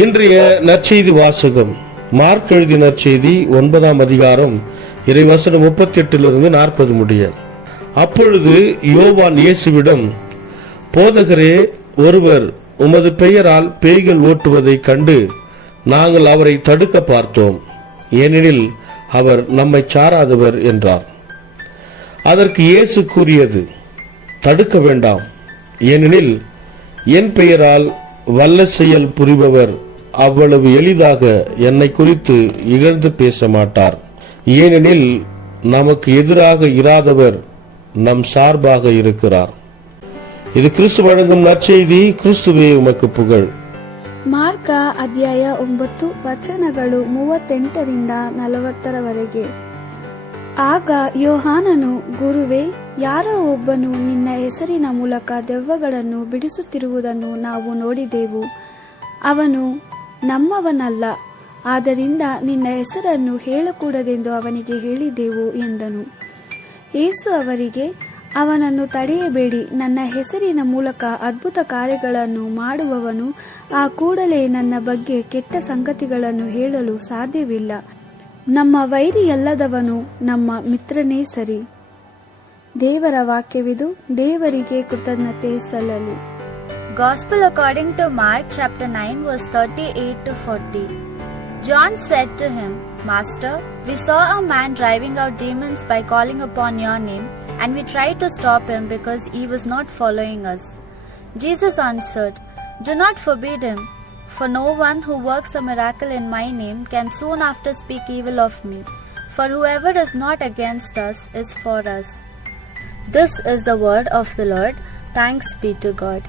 இன்றைய நற்செய்தி வாசகம் மார்க் எழுதிய நற்செய்தி 9ஆம் அதிகாரம் இறைவசனம் 38 40 முடிய. அப்பொழுது யோவான் இயேசுவிடம், போதகரே, ஒருவர் உமது பெயரால் பேய்கள் ஓட்டுவதை கண்டு நாங்கள் அவரை தடுக்க பார்த்தோம், ஏனெனில் அவர் நம்மை சாராதவர் என்றார். அதற்கு இயேசு கூறியது, தடுக்க வேண்டாம், ஏனெனில் என் பெயரால் வல்ல செயல் புரிபவர் அவ்வளவு எளிதாக என்னை குறித்து இகழ்ந்து பேச மாட்டார். ஏனெனில் நமக்கு எதிராக இராதவர் நம் சார்பாக இருக்கிறார். இது கிறிஸ்து வழங்கும் நற்செய்தி. கிறிஸ்துவே உமக்கு புகழ். ಮಾರ್ಕ ಅಧ್ಯಾಯ 9 ವಚನಗಳು 38ರಿಂದ 40ರವರೆಗೆ. ಆಗ ಯೋಹಾನನು, ಗುರುವೇ, ಯಾರೋ ಒಬ್ಬನು ನಿನ್ನ ಹೆಸರಿನ ಮೂಲಕ ದೆವ್ವಗಳನ್ನು ಬಿಡಿಸುತ್ತಿರುವುದನ್ನು ನಾವು ನೋಡಿದೆವು. ಅವನು ನಮ್ಮವನಲ್ಲ, ಆದ್ದರಿಂದ ನಿನ್ನ ಹೆಸರನ್ನು ಹೇಳಕೂಡದೆಂದು ಅವನಿಗೆ ಹೇಳಿದೆವು ಎಂದನು. ಯೇಸು ಅವರಿಗೆ, ಅವನನ್ನು ತಡೆಯಬೇಡಿ. ನನ್ನ ಹೆಸರಿನ ಮೂಲಕ ಅದ್ಭುತ ಕಾರ್ಯಗಳನ್ನು ಮಾಡುವವನು ಆ ಕೂಡಲೇ ನನ್ನ ಬಗ್ಗೆ ಕೆಟ್ಟ ಸಂಗತಿಗಳನ್ನು ಹೇಳಲು ಸಾಧ್ಯವಿಲ್ಲ. ನಮ್ಮ ವೈರಿಯಲ್ಲದವನು ನಮ್ಮ ಮಿತ್ರನೇ ಸರಿ. ದೇವರ ವಾಕ್ಯವಿದು. ದೇವರಿಗೆ ಕೃತಜ್ಞತೆ ಸಲ್ಲಲಿ. Gospel according to Mark chapter 9 verse 38 to 40. John said to him, Master, we saw a man driving out demons by calling upon your name, and we tried to stop him because he was not following us. Jesus answered, Do not forbid him, for no one who works a miracle in my name can soon after speak evil of me. For whoever is not against us is for us. This is the word of the Lord. Thanks be to God.